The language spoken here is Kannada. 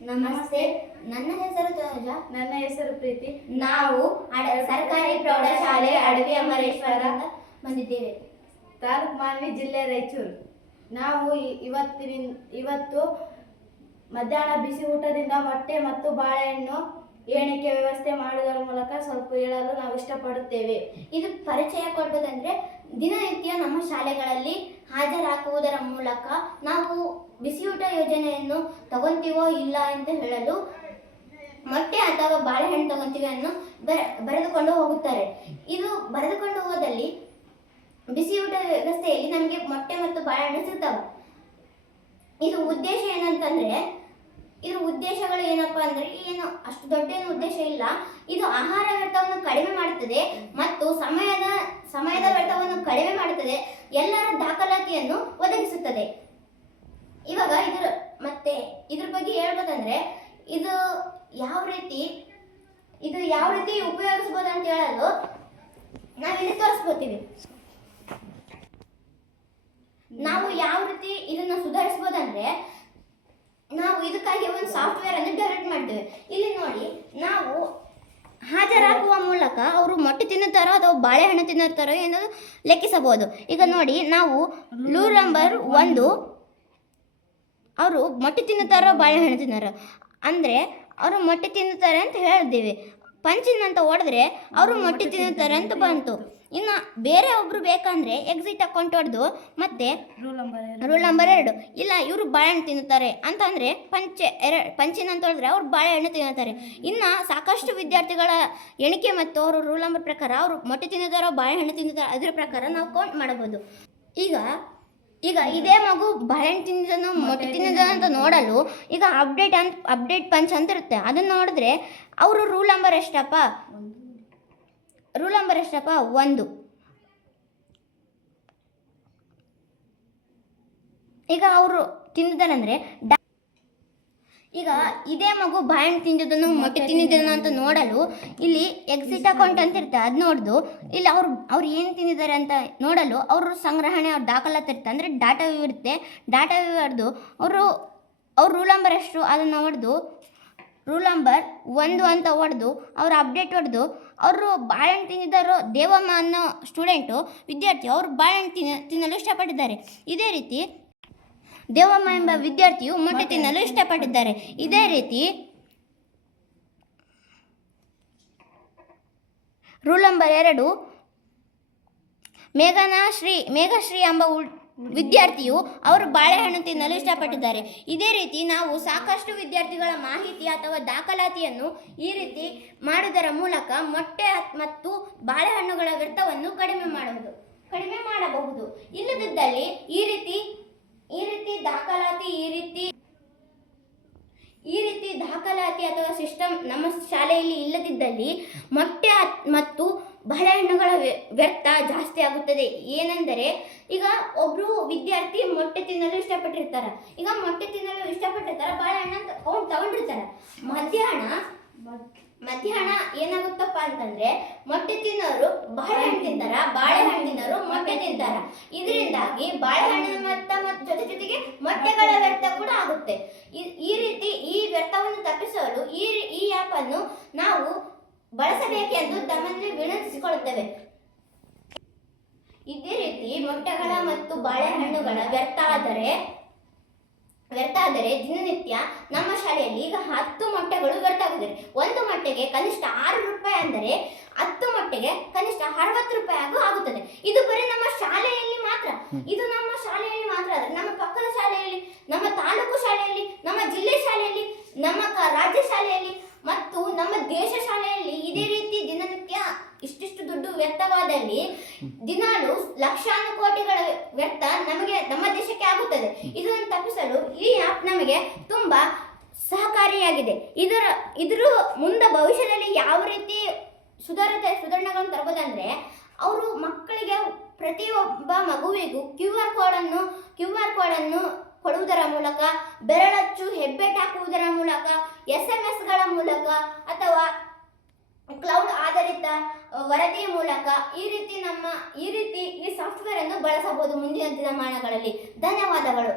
ನಮಸ್ತೆ. ನನ್ನ ಹೆಸರು ತನುಜ. ನನ್ನ ಹೆಸರು ಪ್ರೀತಿ. ನಾವು ಸರ್ಕಾರಿ ಪ್ರೌಢಶಾಲೆ ಅಡವಿ ಅಮರೇಶ್ವರ ಬಂದಿದ್ದೇವೆ. ತಾಲೂಕು ಮಾನ್ವಿ, ಜಿಲ್ಲೆ ರಾಯಚೂರು. ನಾವು ಇವತ್ತು ಮಧ್ಯಾಹ್ನ ಬಿಸಿ ಊಟದಿಂದ ಮೊಟ್ಟೆ ಮತ್ತು ಬಾಳೆಹಣ್ಣು ಎಣಿಕೆ ವ್ಯವಸ್ಥೆ ಮಾಡುವುದರ ಮೂಲಕ ಸ್ವಲ್ಪ ಹೇಳಲು ನಾವು ಇಷ್ಟಪಡುತ್ತೇವೆ. ಇದು ಪರಿಚಯ ಕೊಡಬೇಕಂದ್ರೆ, ದಿನನಿತ್ಯ ನಮ್ಮ ಶಾಲೆಗಳಲ್ಲಿ ಹಾಜರಾಗುವುದರ ಮೂಲಕ ನಾವು ಬಿಸಿಯೂಟ ಯೋಜನೆಯನ್ನು ತಗೊಂತೀವೋ ಇಲ್ಲ ಅಂತ ಹೇಳಲು ಮೊಟ್ಟೆ ಅಥವಾ ಬಾಳೆಹಣ್ಣು ತಗೊಂತೀವಿ ಅನ್ನು ಬರೆದುಕೊಂಡು ಹೋಗುತ್ತಾರೆ. ಇದು ಬರೆದುಕೊಂಡು ಹೋದಲ್ಲಿ ಬಿಸಿಯೂಟ ವ್ಯವಸ್ಥೆಯಲ್ಲಿ ನಮಗೆ ಮೊಟ್ಟೆ ಮತ್ತು ಬಾಳೆಹಣ್ಣು ಸಿಗ್ತವೆ. ಇದು ಉದ್ದೇಶ ಏನಂತಂದ್ರೆ, ಇದ್ರ ಉದ್ದೇಶಗಳು ಏನಪ್ಪ ಅಂದ್ರೆ, ಏನು ಅಷ್ಟು ದೊಡ್ಡ ಉದ್ದೇಶ ಇಲ್ಲ. ಇದು ಆಹಾರ ವ್ಯರ್ಥವನ್ನು ಕಡಿಮೆ ಮಾಡುತ್ತದೆ ಮತ್ತು ಸಮಯದ ವ್ಯರ್ಥವನ್ನು ಕಡಿಮೆ ಮಾಡುತ್ತದೆ. ಎಲ್ಲರ ದಾಖಲಾತಿಯನ್ನು ಒದಗಿಸುತ್ತದೆ. ಇವಾಗ ಇದ್ರ ಬಗ್ಗೆ ಹೇಳ್ಬೇಕಂದ್ರೆ, ಇದು ಯಾವ ರೀತಿ ಉಪಯೋಗಿಸ್ಬೋದು ಅಂತ ಹೇಳಲು ನಾವಿಲ್ಲಿ ತೋರಿಸ್ಬೋತೀವಿ. ನಾವು ಯಾವ ರೀತಿ ಇದನ್ನ ಸುಧಾರಿಸ್ಬೋದಂದ್ರೆ, ನಾವು ಇದಕ್ಕಾಗಿ ಒಂದು ಸಾಫ್ಟ್ವೇರ್ ಅನ್ನು ಡೆವಲಪ್ ಮಾಡ್ತೇವೆ. ಇಲ್ಲಿ ನೋಡಿ, ನಾವು ಹಾಜರಾಗುವ ಮೂಲಕ ಅವರು ಮೊಟ್ಟೆ ತಿನ್ನುತ್ತಾರೋ ಅಥವಾ ಬಾಳೆಹಣ್ಣು ತಿನ್ನುತ್ತಾರೋ ಎನ್ನುವುದು ಲೆಕ್ಕಿಸಬಹುದು. ಈಗ ನೋಡಿ, ನಾವು ರೂಲ್ ನಂಬರ್ 1 ಅವರು ಮೊಟ್ಟೆ ತಿನ್ನುತ್ತಾರೋ ಬಾಳೆಹಣ್ಣು ತಿನ್ನಾರೋ ಅಂದರೆ ಅವರು ಮೊಟ್ಟೆ ತಿನ್ನುತ್ತಾರೆ ಅಂತ ಹೇಳಿದ್ದೀವಿ. ಪಂಚಿನ ಅಂತ ಹೊಡೆದ್ರೆ ಅವರು ಮೊಟ್ಟೆ ತಿನ್ನುತ್ತಾರೆ ಅಂತ ಬಂತು. ಇನ್ನು ಬೇರೆ ಒಬ್ರು ಬೇಕಂದ್ರೆ ಎಕ್ಸಿಟ್ ಅಕೌಂಟ್ ಹೊಡೆದು ಮತ್ತೆ ರೂಲ್ ನಂಬರ್ 2 ಇಲ್ಲ ಇವರು ಬಾಳೆಹಣ್ಣು ತಿನ್ನುತ್ತಾರೆ ಅಂತಂದರೆ ಪಂಚಿನ ಅಂತ ಹೇಳಿದ್ರೆ ಅವ್ರು ಬಾಳೆಹಣ್ಣು ತಿನ್ನುತ್ತಾರೆ. ಇನ್ನು ಸಾಕಷ್ಟು ವಿದ್ಯಾರ್ಥಿಗಳ ಎಣಿಕೆ ಮತ್ತು ಅವರು ರೂಲ್ ನಂಬರ್ ಪ್ರಕಾರ ಅವರು ಮೊಟ್ಟೆ ತಿನ್ನುತ್ತಾರೋ ಬಾಳೆಹಣ್ಣು ತಿನ್ನುತ್ತಾರೋ ಅದರ ಪ್ರಕಾರ ನಾವು ಕೌಂಟ್ ಮಾಡಬಹುದು. ಈಗ ಇದೇ ಮಗು ಬಾಳೆಹಣ್ಣು ತಿಂದಿದ್ದನ್ನು ಮೊಟ್ಟೆ ತಿಂದಿದ್ದ ಅಂತ ನೋಡಲು ಈಗ ಅಪ್ಡೇಟ್ ಪಂಚ್ ಅಂತ ಇರುತ್ತೆ. ಅದನ್ನು ನೋಡಿದ್ರೆ ಅವರು ರೂಲ್ ನಂಬರ್ ಎಷ್ಟಪ್ಪ 1. ಈಗ ಅವರು ತಿಂದಿದ್ದಾರಂದ್ರೆ ಈಗ ಇದೇ ಮಗು ಬಾಳೆಹಣ್ಣು ತಿಂದಿದ್ದನ್ನು ಮೊಟ್ಟೆ ತಿಂದಿದ್ದನ್ನು ಅಂತ ನೋಡಲು ಇಲ್ಲಿ ಎಕ್ಸಿಟ್ ಅಕೌಂಟ್ ಅಂತ ಇರುತ್ತೆ. ಅದು ನೋಡ್ದು ಇಲ್ಲಿ ಅವ್ರು ಏನು ತಿಂದಿದ್ದಾರೆ ಅಂತ ನೋಡಲು ಅವರು ಸಂಗ್ರಹಣೆ ಅವ್ರ ದಾಖಲಾತಿ ಇರುತ್ತೆ, ಅಂದರೆ ಡಾಟಾ ವ್ಯೂ ಇರುತ್ತೆ. ಡಾಟಾ ವ್ಯೂ ಹೊಡೆದು ಅವ್ರ ರೂಲ್ ನಂಬರ್ ಎಷ್ಟು ಅದನ್ನು ಹೊಡೆದು ರೂಲ್ ನಂಬರ್ 1 ಅಂತ ಹೊಡೆದು ಅವ್ರ ಅಪ್ಡೇಟ್ ಹೊಡೆದು ಅವರು ಬಾಳೆಹಣ್ಣು ತಿಂದಿದ್ದಾರೋ ದೇವಮ್ಮ ಅನ್ನೋ ವಿದ್ಯಾರ್ಥಿ ಅವರು ಬಾಳೆಹಣ್ಣು ತಿನ್ನಲು ಇಷ್ಟಪಟ್ಟಿದ್ದಾರೆ. ಇದೇ ರೀತಿ ದೇವಮ್ಮ ಎಂಬ ವಿದ್ಯಾರ್ಥಿಯು ಮೊಟ್ಟೆ ತಿನ್ನಲು ಇಷ್ಟಪಟ್ಟಿದ್ದಾರೆ. ಇದೇ ರೀತಿ ರೂಲ್ ನಂಬರ್ 2 ಮೇಘಶ್ರೀ ಎಂಬ ವಿದ್ಯಾರ್ಥಿಯು ಅವರು ಬಾಳೆಹಣ್ಣು ತಿನ್ನಲು ಇಷ್ಟಪಟ್ಟಿದ್ದಾರೆ. ಇದೇ ರೀತಿ ನಾವು ಸಾಕಷ್ಟು ವಿದ್ಯಾರ್ಥಿಗಳ ಮಾಹಿತಿ ಅಥವಾ ದಾಖಲಾತಿಯನ್ನು ಈ ರೀತಿ ಮಾಡುವುದರ ಮೂಲಕ ಮೊಟ್ಟೆ ಮತ್ತು ಬಾಳೆಹಣ್ಣುಗಳ ವ್ಯರ್ಥವನ್ನು ಕಡಿಮೆ ಮಾಡಬಹುದು. ಇಲ್ಲದಿದ್ದಲ್ಲಿ ಈ ರೀತಿ ದಾಖಲಾತಿ ಅಥವಾ ಸಿಸ್ಟಮ್ ನಮ್ಮ ಶಾಲೆಯಲ್ಲಿ ಇಲ್ಲದಿದ್ದಲ್ಲಿ ಮೊಟ್ಟೆ ಮತ್ತು ಬಾಳೆಹಣ್ಣುಗಳ ವ್ಯರ್ಥ ಜಾಸ್ತಿ ಆಗುತ್ತದೆ. ಏನೆಂದರೆ, ಈಗ ಒಬ್ಬರು ವಿದ್ಯಾರ್ಥಿ ಮೊಟ್ಟೆ ತಿನ್ನಲು ಇಷ್ಟಪಟ್ಟಿರ್ತಾರೆ. ಬಾಳೆಹಣ್ಣು ತಗೊಂಡಿರ್ತಾರೆ. ಮಧ್ಯಾಹ್ನ ಏನಾಗುತ್ತಪ್ಪ ಅಂತಂದ್ರೆ, ಮೊಟ್ಟೆ ತಿನ್ನೋರು ಬಾಳೆಹಣ್ಣು ತಿಂತಾರ, ಬಾಳೆಹಣ್ಣು ತಿನ್ನೋರು ಮೊಟ್ಟೆ ತಿಂತಾರ. ಇದರಿಂದಾಗಿ ಬಾಳೆಹಣ್ಣಿನ ಮತ್ತು ಜೊತೆಗೆ ಮೊಟ್ಟೆಗಳ ವ್ಯರ್ಥ ಕೂಡ ಆಗುತ್ತೆ. ಈ ರೀತಿ ಈ ವ್ಯರ್ಥವನ್ನು ತಪ್ಪಿಸಲು ಈ ಆ್ಯಪ್ ಅನ್ನು ನಾವು ಬಳಸಬೇಕೆಂದು ತಮ್ಮಲ್ಲಿ ವಿನಂತಿಸಿಕೊಳ್ಳುತ್ತೇವೆ. ಇದೇ ರೀತಿ ಮೊಟ್ಟೆಗಳ ಮತ್ತು ಬಾಳೆಹಣ್ಣುಗಳ ವ್ಯರ್ಥ ಆದರೆ ದಿನನಿತ್ಯ ನಮ್ಮ ಶಾಲೆಯಲ್ಲಿ ಈಗ 10 ಮೊಟ್ಟೆಗಳು ವ್ಯರ್ಥ ಆಗುತ್ತದೆ. 1 ಮೊಟ್ಟೆಗೆ ಕನಿಷ್ಠ 6 ರೂಪಾಯಿ ಅಂದರೆ 10 ಮೊಟ್ಟೆಗೆ ಕನಿಷ್ಠ 60 ರೂಪಾಯಿ ಆಗುತ್ತದೆ. ಇದು ಬರೀ ನಮ್ಮ ಶಾಲೆಯಲ್ಲಿ ಮಾತ್ರ. ಆದರೆ ನಮ್ಮ ಪಕ್ಕದ ಶಾಲೆಯಲ್ಲಿ, ನಮ್ಮ ತಾಲೂಕು ಶಾಲೆಯಲ್ಲಿ, ನಮ್ಮ ಜಿಲ್ಲೆ ಶಾಲೆಯಲ್ಲಿ, ನಮ್ಮ ರಾಜ್ಯ ಶಾಲೆಯಲ್ಲಿ ಮತ್ತು ನಮ್ಮ ದೇಶ ಶಾಲೆಯಲ್ಲಿ ಇದೇ ರೀತಿ ದಿನನಿತ್ಯ ಇಷ್ಟಿಷ್ಟು ದುಡ್ಡು ವ್ಯರ್ಥವಾದಲ್ಲಿ ದಿನಾಲು ಲಕ್ಷಾನುಕೋಟಿಗಳ ವ್ಯರ್ಥ ನಮ್ಮ ದೇಶಕ್ಕೆ ಆಗುತ್ತದೆ. ಇದನ್ನು ತಪ್ಪಿಸಲು ಈ ಆ್ಯಪ್ ನಮಗೆ ತುಂಬಾ ಸಹಕಾರಿಯಾಗಿದೆ. ಇದರ ಮುಂದೆ ಭವಿಷ್ಯದಲ್ಲಿ ಯಾವ ರೀತಿ ಸುಧಾರಣೆಗಳನ್ನು ತರಬಹುದಂದ್ರೆ, ಅವರು ಮಕ್ಕಳಿಗೆ ಪ್ರತಿಯೊಬ್ಬ ಮಗುವಿಗೂ QR ಕೋಡ್ ಅನ್ನು ಕೊಡುವುದರ ಮೂಲಕ, ಬೆರಳಚ್ಚು ಹೆಬ್ಬೆಟ್ ಹಾಕುವುದರ ಮೂಲಕ, SMS ಗಳ ಮೂಲಕ ಅಥವಾ ಕ್ಲೌಡ್ ಆಧಾರಿತ ವರದಿಯ ಮೂಲಕ ಈ ರೀತಿ ಈ ಸಾಫ್ಟ್ವೇರ್ ಅನ್ನು ಬಳಸಬಹುದು ಮುಂದಿನ ದಿನಮಾನಗಳಲ್ಲಿ. ಧನ್ಯವಾದಗಳು.